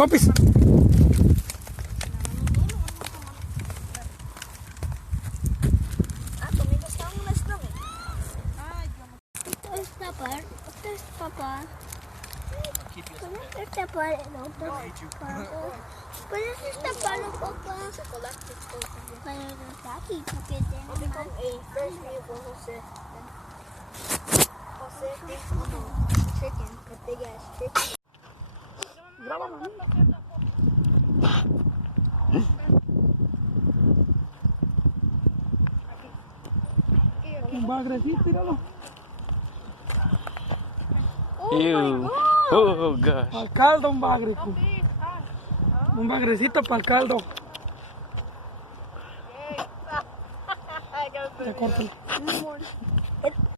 Popis. Papa. Puedes tapar el otro. Puedes tapar el papa. Para los aquí, porque tengo chicken, the big ass chicken. Un bagrecito, tíralo. Ew. Oh gosh. Al caldo un bagre. Un bagrecito para el caldo. Ya córtalo.